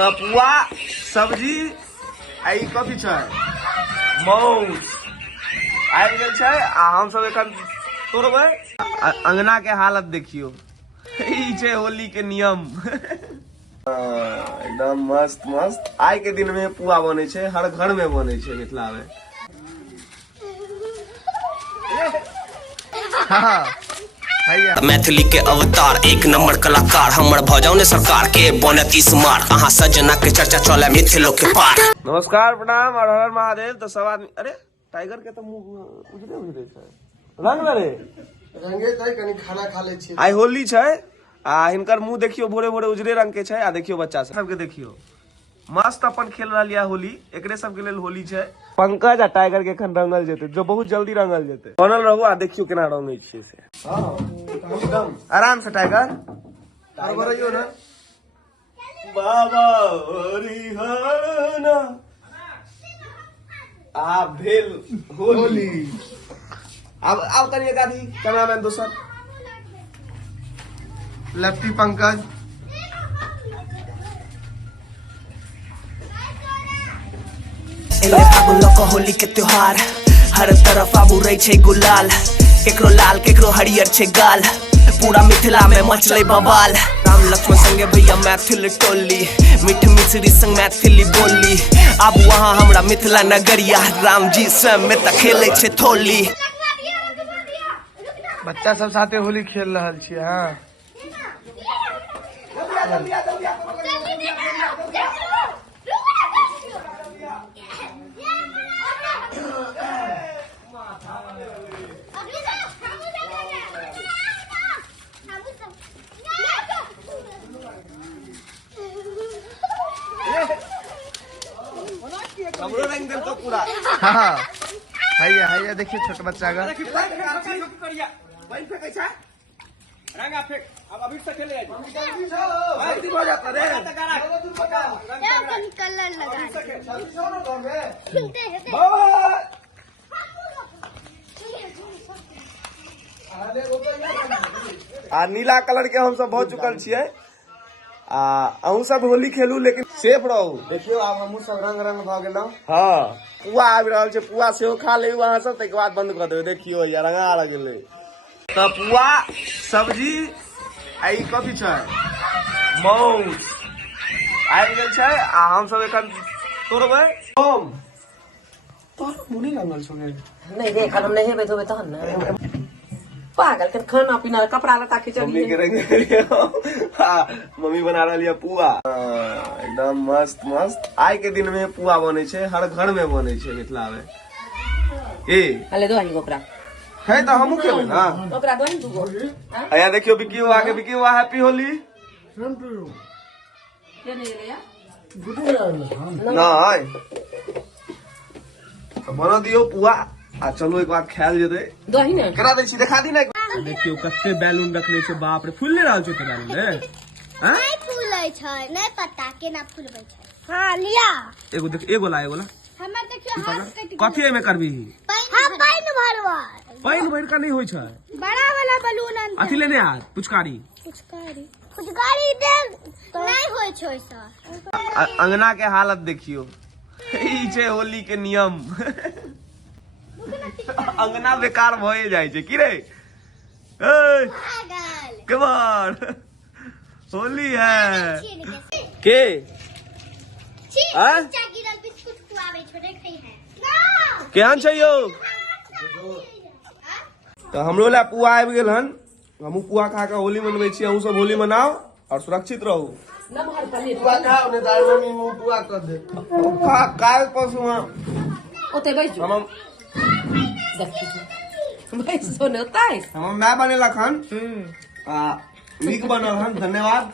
तो पुआ सब्जी आई कथी छै माउस आबि गेल छै आ हम सब एखन तोड़बै। अंगना के हालत देखियो, ई छै होली के नियम। एकदम मस्त मस्त। आइ के दिन में पुआ बने छै, हर घर में बने छै मिथिला में। मैथिली के अवतार एक नंबर कलाकार हमर भजौने सरकार के बनती स्मार्ट अहाँ सजना के चर्चा चले मिथिलो के पार। नमस्कार प्रणाम और हर हर महादेव। तो सब आदमी अरे टाइगर के तो मुंह उजरे उजरे छै, रंग रे रंगे तै कनी खाना खा ले छी। आई होली छै आ हिनकर मुंह देखियो भोरे भोरे उजरे रंग के छै। आ देखियो बच्चा सबके देखियो मस्त अपन खेल रहल या होली। एकरे सबके लेल होली छै। पंकज आ टाइगर के एखन रंगल जेते, जो बहुत जल्दी रंगल जेते। बनल रहू आ देखियो केना रंगै छियै से। एकदम आराम से टाइगर बरबरियो ना बाबा हरिहरना आ भेल होली। अब तनी गाड़ी कैमरामैन दोसर लेफ्टी पंकज होली के त्योहार हर तरफ आबू रही छै गुलाल, केकरो लाल केकरो हरियर छै गाल, पूरा मिथिला में मचले बवाल। राम लक्ष्मण संगे भैया मैथिल टोली, मीठ मिश्री संग मैथिली बोली, आबू वहाँ हमरा मिथिला नगरिया, राम जी स्वयं में त खेले छै थोली। बच्चा सब साथे होली खेल रहल छियै। हाँ हमरो रंग देल तो पूरा। हाँ हैया देखिए छोटा बच्चा का वही फेंकै छै रंग आ फेंक। अब अभी से खेले जल्दी हो जाता रे कलर लगा आ नीला कलर के हम सब बहुत चुकल छियै। आ अहूँ सब होली खेलू लेकिन सेफ रहू। देखियो आब हमहू सब रंग रंग भ गेलौ। हाँ पुआ आबि रहल छै, पुआ सेहो खा ले अहाँ सब, तै के बाद बंद कर देबै। देखियो या रंगा गेलै। तो पुआ सब्जी आई कथी छै माउस आबि गेल छै आ हम सब एखन तोड़बै। हम तोर मुनी रंगल छौ नहीं देख हम नहीं हेबे धोबे तहन ना पागल के खाना पीना कपड़ा लता खिचड़ी मम्मी के रंग। हाँ मम्मी बना रही है पुआ। एकदम मस्त मस्त। आइ के दिन में पुआ बने छै, हर घर में बने छै मिथिला में। ए अले दो ही ओकरा है तो हमहू खेबै ना। ओकरा दो ही दुगो आया देखियो बिकी हुआ के बिकी हुआ हैप्पी होली। ले नहीं ले या नहीं बना दियो पुआ आ चलो एक बार खायल जेतै। दो ही ना करा दै छी, देखा दी ना। देखियो कते बैलून रखले छै, बाप रे फूल ले रहल छै। बैलून रे नहीं फूलै छै, नहीं पता केना फूलबै छै। हां लिया एगो देख, एगो ला हमर देखियो हाथ कटि कथी एमे करबी। हां पाइन भरवा पाइन भर का नहीं होय छै। बड़ा वाला बलून अंदर अथी लेने आ पुचकारी फुचकारी दे नहीं होय छै ओइसा। अंगना के हालत देखियो, ई छै होली के नियम। अंगना बेकार भए जाय छै की रे। ए पागल कमार होली है के गिरल बिस्कुट खुआबै छै, देखै है केहन छै यौ। तो हमरो ला पुआ आबि गेल हन। हमहू पुआ खा के होली मनबै छी। अहूँ सब होली मनाओ और सुरक्षित रहू। नमहर पनीर पुआ खाओ ने दाई मम्मी मुंह पुआ कर दे। काल परसों में ओते बैठ जो हम बैठ जो ने ओते मैं बनेला खन। नीक बनल हन, धन्यवाद।